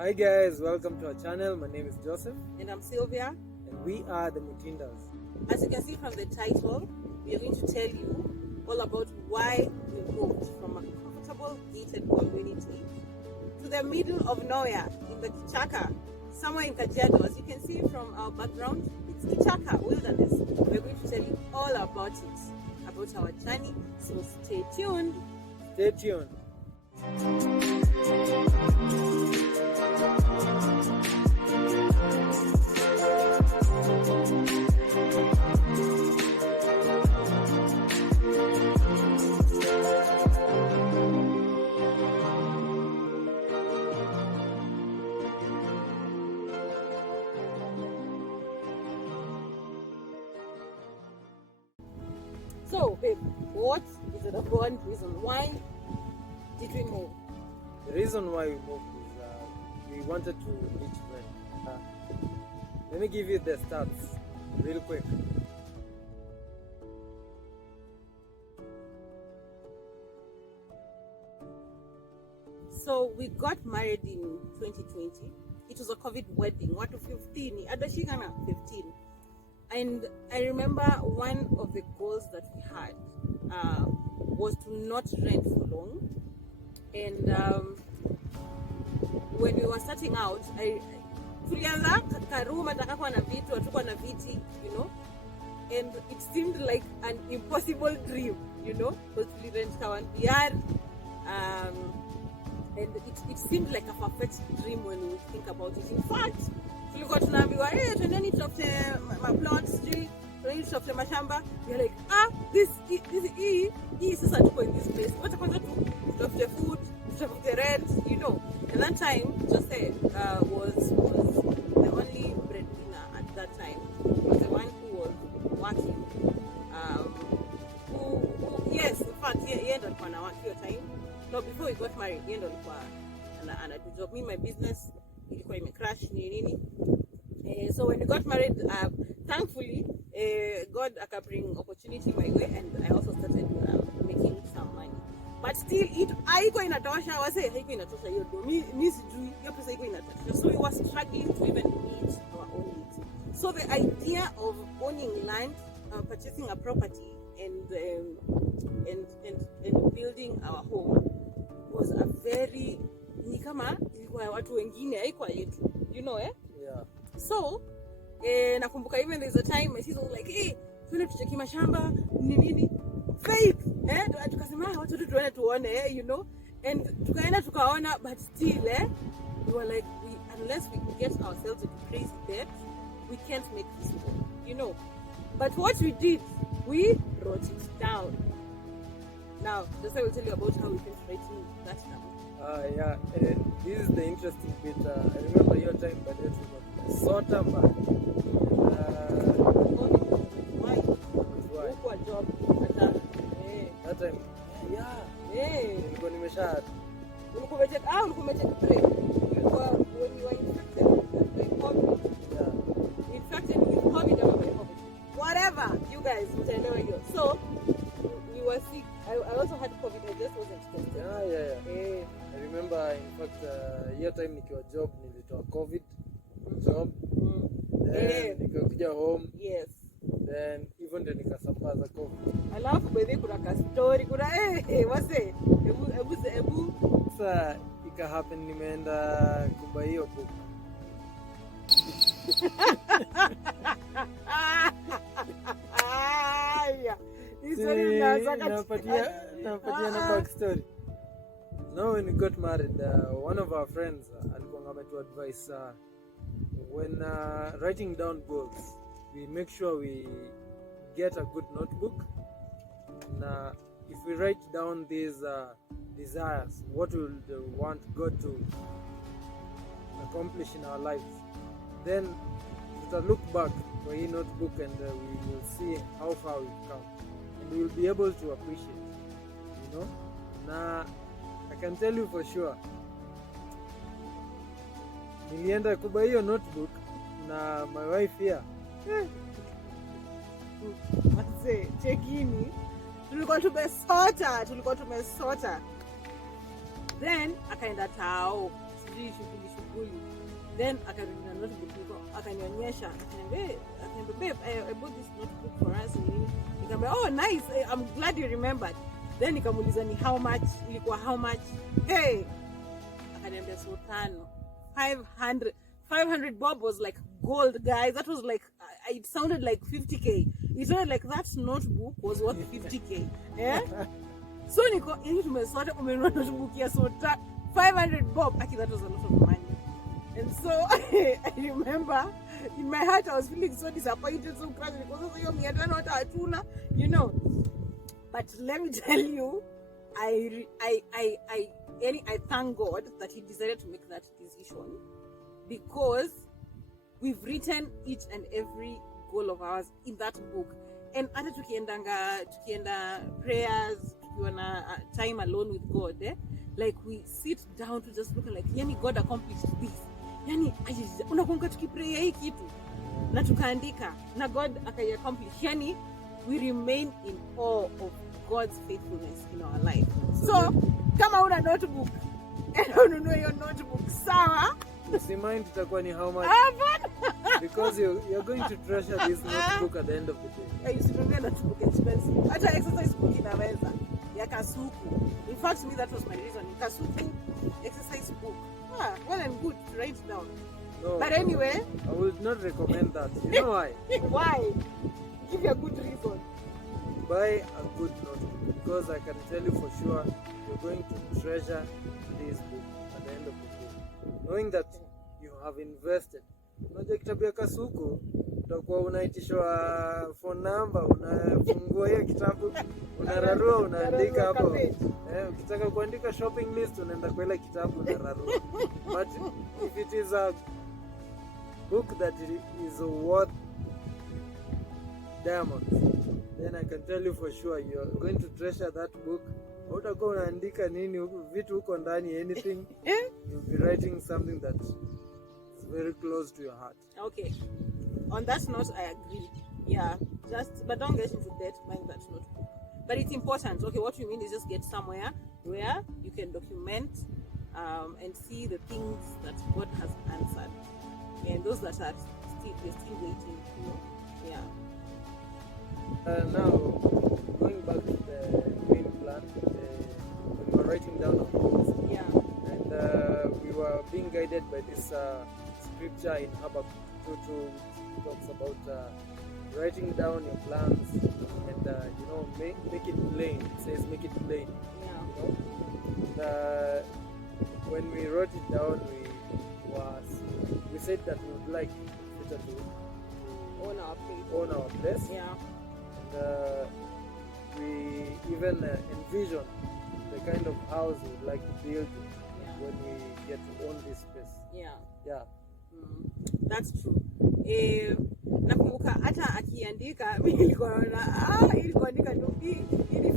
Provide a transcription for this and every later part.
Hi guys, welcome to our channel. My name is Joseph. And I'm Sylvia. And we are the Mutindas. As you can see from the title, we are going to tell you all about why we moved from a comfortable gated community to the middle of nowhere in the kichaka, somewhere in Kajiado. As you can see from our background, it's kichaka, wilderness. We're going to tell you all about it, about our journey. So stay tuned. Stay tuned. So, babe, what is the one reason why did we move? The reason why we moved is we wanted to reach rent. Let me give you the stats real quick. So we got married in 2020. It was a COVID wedding. What to 15? Adashikana 15. And I remember one of the goals that we had was to not rent for long. And when we were starting out, tulianza karuma takakuwa na vitu, hatukuwa na viti, you know, and it seemed like an impossible dream, you know, because we rent our PR, and it seemed like a perfect dream when we think about it. In fact, tulikuwa tunaambiwa twendeni tutafute maplots, twendeni tutafute mashamba. We are like, this sasa tuko in this place, wacha kwanza tutafute food, tutafute rent, you know. And that time Jose was the only breadwinner at that time. He was the one who was working, yes, in fact he ended up on a work your time. No, before we got married, he ended up and I did job. Me, my business ilikuwa imecrash nini. So when we got married, thankfully God bring opportunity my way, and I also started making some money. But still haiko inatosha, wase haiko inatosha hiyo do. Mimi sijui hiyo pesa haiko inatosha. So we were struggling to even meet our own needs. So the idea of owning land, purchasing a property, and building our home was a very ni kama ilikuwa watu wengine, haikuwa yetu, you know. Yeah. So nakumbuka even there's a time my sister was like, hey, tuende tucheki mashamba nini faith, tukasema watu tuende tuone, you know, and tukaenda tukaona, but still we were like, unless we get ourselves into crazy debt, we can't make this work, you know. But what we did, we wrote it down. Now just I will tell you about how we came to writing that down. Yeah, this is the interesting bit. I remember your time, but it was sort of why? What job at that time? Yeah. Nilikuwa nimesha. Ulikuwa break. When you were infected by COVID. Yeah. Infected with COVID or by COVID. Whatever, you guys, mtaelewa hiyo. So we were sick. I also had COVID. I just wasn't tested. Yeah. I remember, in fact, hiyo time nikiwa job nilitoa COVID job. Then nikakuja home. Yes. Then even ndio nikasambaza COVID. Alafu baby kuna ka story kuna wase ebu sasa ika happen nimeenda kumba hiyo book. Napatia na back story. Now when we got married, one of our friends alikuwa ametu advise when writing down goals, we make sure we get a good notebook. And if we write down these desires, what we want God to accomplish in our lives, then we'll look back for a notebook and we will see how far we've come, and we will be able to appreciate, you know. Now I can tell you for sure, nilienda kuba hiyo notebook na my wife here. Wazee, chekini. Tulikuwa tumesota. Then akaenda tao. shughuli. Then akarudi na notebook akanionyesha, akaniambia babe, I bought this notebook for us. Nikamwambia, oh nice, I'm glad you remembered. Then nikamuuliza ni how much, ilikuwa how much? Hey, akaniambia so 500 bob was like gold, guys. That was like it sounded like 50k. It sounded like that notebook was worth 50k. Yeah. So niko yani tumesota umenunua notebook ya so 500 bob. Actually, that was a lot of money. And so I remember in my heart I was feeling so disappointed, so crushed because hiyo 500 hata hatuna, you know. But let me tell you, I thank God that he decided to make that decision, because we've written each and every goal of ours in that book. And hata tukienda prayers, tukiona time alone with God, like we sit down to just look like, yani God accomplished this. Yani unakumbuka tukipray hii kitu na tukaandika na God accomplish. Yani we remain in awe of God's faithfulness in our life. So kama una notebook and ununue your notebook, sawa, mind itakuwa ni how much, because you're going to treasure this notebook at the end of the day. You should buy notebook expensive. Hata exercise book inaweza ya Kasuku. In fact, me that was my reason. Kasuku exercise book. Well and good to write down. No, but anyway, I would not recommend that. You know why? Why? Give you a good reason. Buy a good notebook, because I can tell you for sure you're going to treasure this book at the end of the day, knowing that you have invested. Unajua kitabu ya Kasuku utakuwa unaitishwa phone number, unafungua hiyo kitabu, unararua, unaandika hapo. Ukitaka kuandika shopping list unaenda kwa ile kitabu unararua. But if it is a book that is worth diamonds, then I can tell you for sure you are going to treasure that book. Utakuwa unaandika nini vitu huko ndani, anything. You'll be writing something that is very close to your heart. Okay. On that note, I agree. Yeah. But don't get into debt buying that notebook. But it's important. Okay, what you mean is just get somewhere where you can document and see the things that God has answered, and those that are still waiting. You know? Yeah. Now, going back to the main plan, we were writing down our goals. Yeah. And we were being guided by this scripture in Habakkuk 2, which talks about writing down your plans and make it plain. It says make it plain. Yeah. You know? When we wrote it down, we said that we would like to own our place. Yeah. And we even envision the kind of house we would like to build when we get to own this space. Yeah. Yeah. That's true. Nakumbuka hata akiandika mimi nilikuwa naona ilikuandika tu hii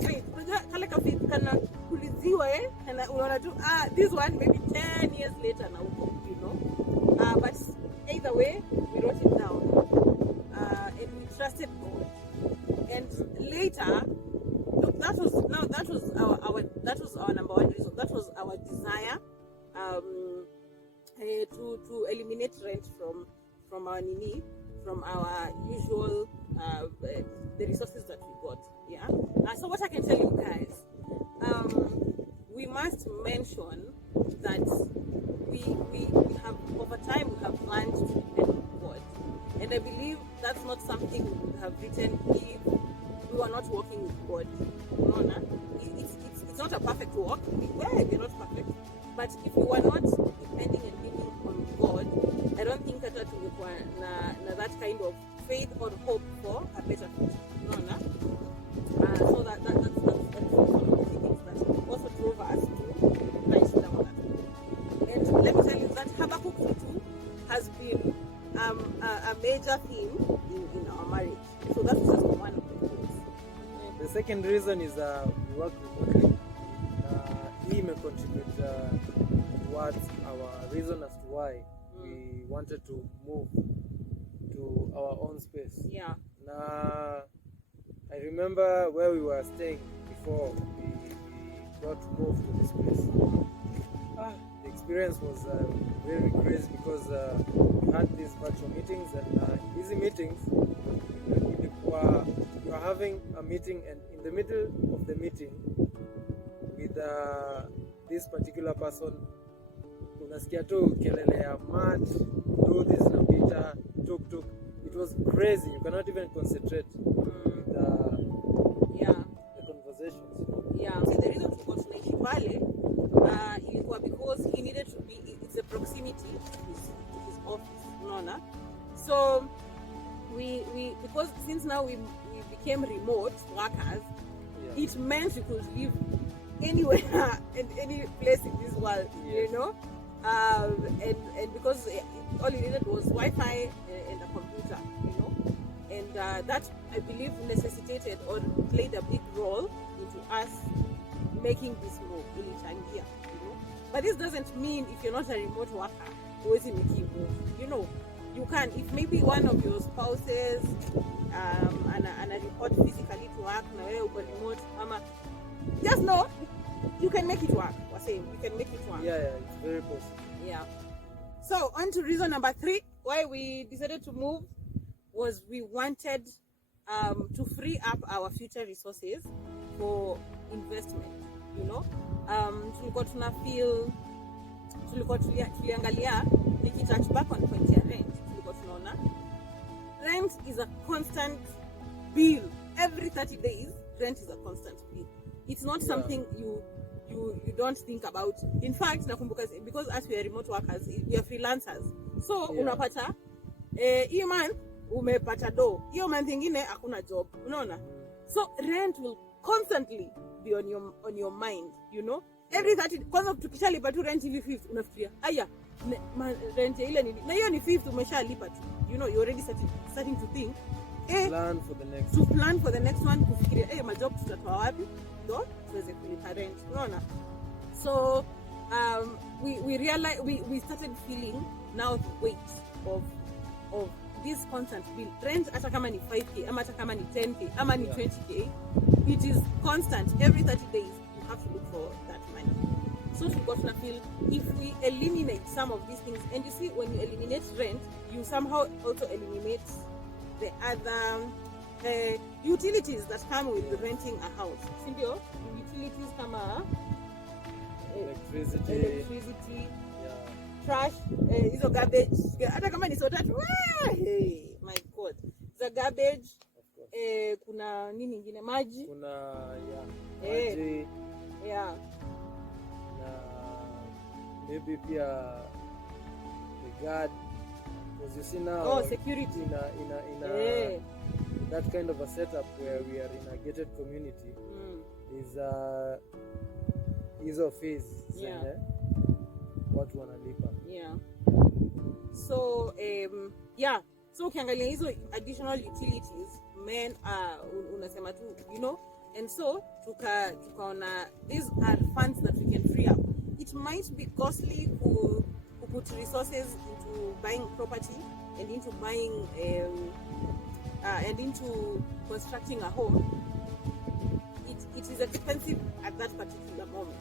faith. Unajua kale ka faith kana kuliziwa na unaona tu this one maybe 10 years later na uko, you know. But either way we wrote it down. And we trusted God. And later, look, that was our number one reason. That was our desire to eliminate rent from our usual the resources that we got. Yeah. So what I can tell you guys, we must mention that we have over time we have learned to depend on God, and I believe that's not something we would have written if we were not working with God. No, it's not a perfect walk. We're not perfect, but if we were not depending and leaning on God, I don't think that we would that kind of faith or hope for a better future. So that's one of the things that also drove us to write down that. And let me tell you that Habakkuk 2 has been a major theme in our marriage. So that's just one of the things. The second reason is we work remotely. He may contribute towards our reason as to why we wanted to move to our own space. Yeah. I remember where we were staying before we got moved to this place. The experience was very crazy because we had these virtual meetings, and easy meetings, you are having a meeting, and in the middle of the meeting with this particular person, unasikia tu kelele ya mat, do this napita, tuk. It was crazy. You cannot even concentrate with the conversations. Yeah. So the reason to go to Naishibale ilikuwa because he needed to be, it's a proximity to his office, unaona. So we because since now we became remote workers, it meant you could live anywhere and any place in this world, you know. And because all you needed was Wi-Fi and a computer, you know, and that I believe necessitated or played a big role into us making this move really time here, you know. But this doesn't mean if you're not a remote worker, always making move, you know. You can, if maybe one of your spouses and a report physically to work, na wewe uko remote, just know you can make it work. We're saying you can make it work. Yeah, it's very possible. Yeah. So on to reason number 3 why we decided to move was we wanted to free up our future resources for investment, you know. Tulikuwa tuliangalia nikitouch back on point ya rent, tulikuwa tunaona rent is a constant bill. Every 30 days rent is a constant bill. It's not something you don't think about. In fact, nakumbuka because as we are remote workers, we are freelancers. So unapata hiyo month umepata do, hiyo month nyingine hakuna job, unaona. So rent will constantly be on your mind, you know. Every 30, kwanza tukishalipa tu rent hivi 5th unafikiria aya rent ile ni na hiyo ni 5th umeshalipa tu, you know, you're already starting to think plan for the next one, kufikiria majob tutatoa wapi ndo tuweze kulipa rent, unaona. So we realized we started feeling now the weight of this constant bill. Rent hata kama ni 5k ama hata kama ni 10k ama ni 20k, it is constant. Every 30 days you have to look for that money. So we got to feel if we eliminate some of these things, and you see when you eliminate rent, you somehow also eliminate the other utilities that come with renting a house. Sindio? Utilities kama electricity, trash, hizo garbage, hata kama ni soda tu, my god, the garbage, kuna nini nyingine, maji, kuna maji, na maybe pia the guard, because you see now security in that kind of a setup where we are in a gated community is hizo fees zenye watu wanalipa. So so ukiangalia hizo additional utilities men unasema tu, you know, and so tukaona these are funds that we can free up. It might be costly to put resources into buying property and into buying and into constructing a home. It is expensive at that particular moment,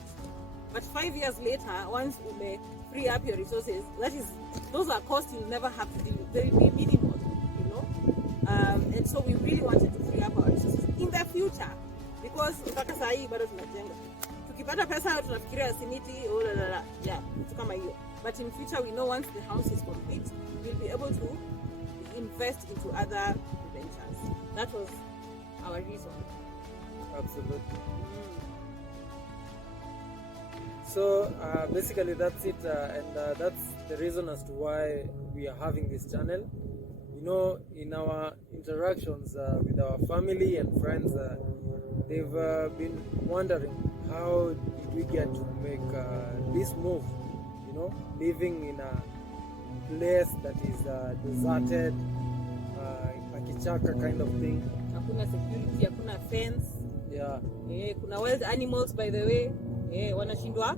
but 5 years later, once you free up your resources, those are costs you'll never have to deal with. They will be minimal, you know. And so we really wanted to free up our resources in the future, because mpaka saa hii bado tunajenga. Tukipata pesa tunafikiria simiti kitu kama hiyo. But in future we know once the house is complete, we'll be able to invest into other ventures. That was our reason. Absolutely. So basically that's it, and that's the reason as to why we are having this channel. You know, in our interactions with our family and friends, they've been wondering how did we get to make this move, you know, living in a place that is deserted, a kichaka kind of thing. Hakuna security, hakuna fence. Kuna wild animals by the way. Wanashindwa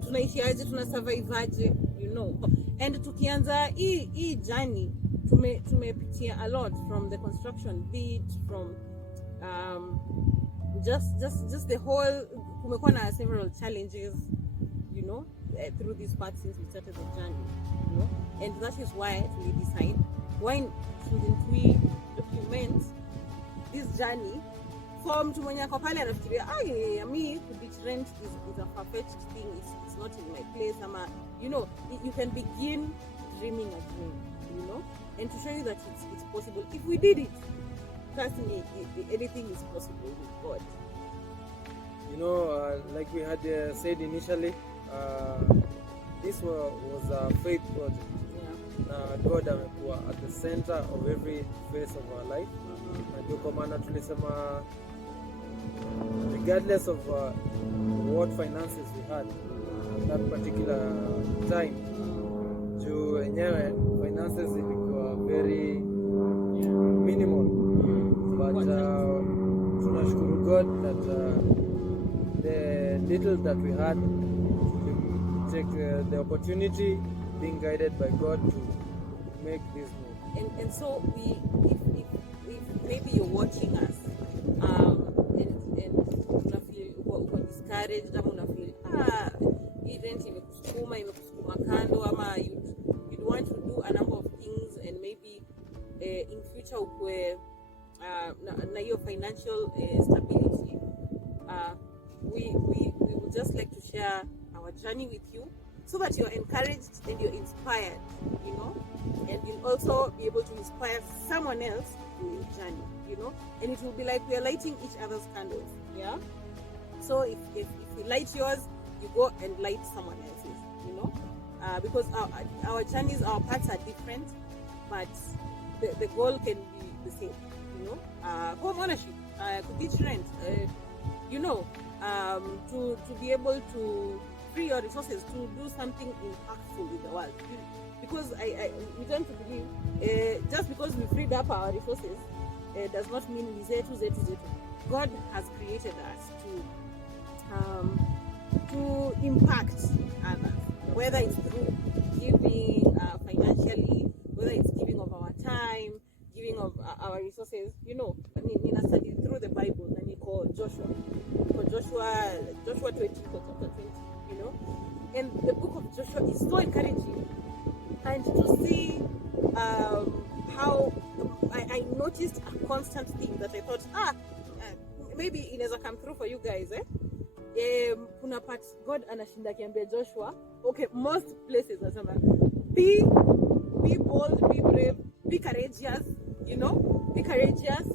tunaishi aje, tuna survive aje, you know. And tukianza hii journey tumepitia a lot, from the construction bit, from just the whole, kumekuwa na several challenges, you know. through this path since we started the journey, you know. And that is why we decide, why shouldn't we document this journey for mtu mwenye ako pale anafikiria me kubeach rent is a far-fetched thing, it's not in my place, ama, you know, you can begin dreaming a dream, you know, and to show you that it's possible. If we did it, trust me, anything is possible with God. You know, like we had said initially, this was a faith project. God amekuwa at the center of every phase of our life. Na ndio kwa maana tulisema regardless of what finances we had at that particular time, juu enyewe finances ilikuwa very minimal, but tunashukuru God that the little that we had, to take the opportunity, being guided by God to make this move. And so if maybe you're watching us and unafeel uko discouraged, ama unafeel hii rent imekusukuma kando, ama you'd want to do a number of things, and maybe in future ukwe na hiyo financial stability, we would just like to share our journey with you, so that you're encouraged and you're inspired, you know, and you'll also be able to inspire someone else through your journey, you know, and it will be like we're lighting each other's candles, yeah. So if you light yours, you go and light someone else's, you know, because our journeys, our paths are different, but the goal can be the same, you know. Home ownership, beach rent, you know, to be able to free your resources to do something impactful in the world. Because we tend to believe just because we freed up our resources does not mean we zetu. God has created us to impact others, whether it's through giving financially, whether it's giving of our time, giving of our resources. You know, I mean, I studied through the Bible, and you call Joshua 20, chapter 20. You know, and the book of Joshua is so encouraging, and to see how I noticed a constant thing that I thought, maybe it has come through for you guys, kuna part God anashinda kiambia Joshua, okay, most places nasema be bold, be brave, be courageous, you know, be courageous,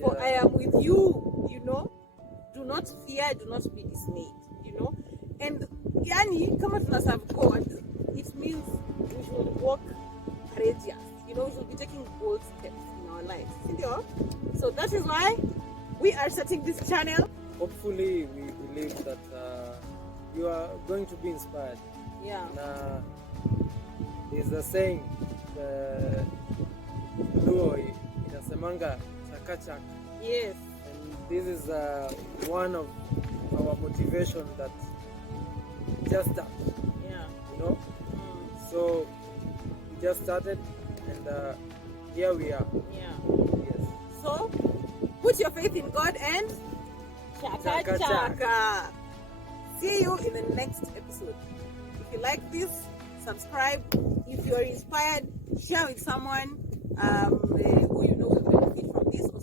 for I am with you, you know, do not fear, do not be dismayed, you know. And yani, kama tunaserve God, it means we should walk courageous. You know, we should be taking bold steps in our lives. So that is why we are starting this channel. Hopefully, we believe that you are going to be inspired. Yeah. There's a saying, Luo inasemanga chaka. Yes. And this is one of our motivation that just started, you know. So we just started, and here we are. Yes. So put your faith in God and chaka. See you in the next episode. If you like this, subscribe. If you are inspired, share with someone who you know will benefit from this, or